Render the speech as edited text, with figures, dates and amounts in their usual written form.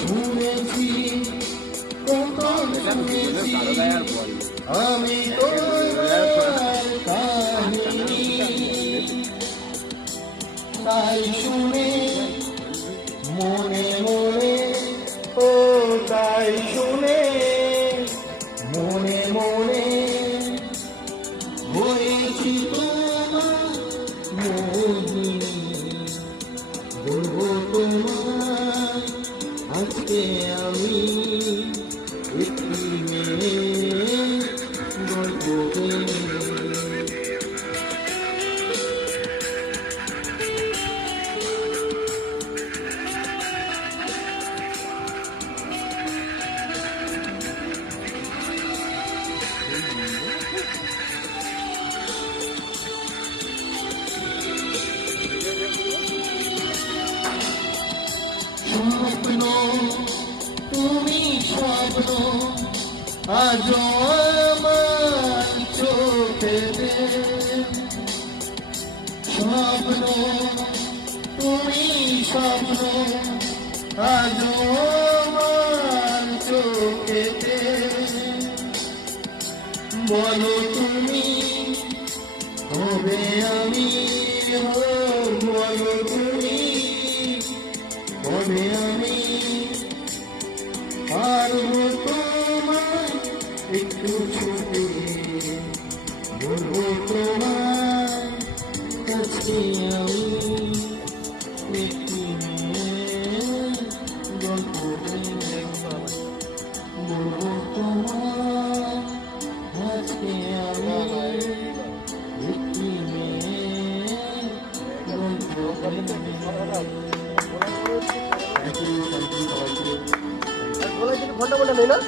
শুনেছি আমি তোমার কাহিনী, তাই শুনে মনে মনে, ও তাই শুনে মনে মনে হয়েছি তোমার মোহিনী। বলবো তোমার আজকে আমি একটি মেয়ের গল্প বলি। স্বপ্ন তুমি স্বপ্ন আজ আমার চোখেতে, স্বপ্ন তুমি স্বপ্ন আজ আমার চোখেতে। বলো তুমি হবে আমি, বলো তুমি হবে আমি, পারবো তোমায় একটু ছুটে, বলবো তোমার কাছে আমি একটি মেয়ের গল্প বলি। বলবো তোমার কাছে আমি একটি মেয়ের গল্প বলি। ঘন্টা বলে নেই না।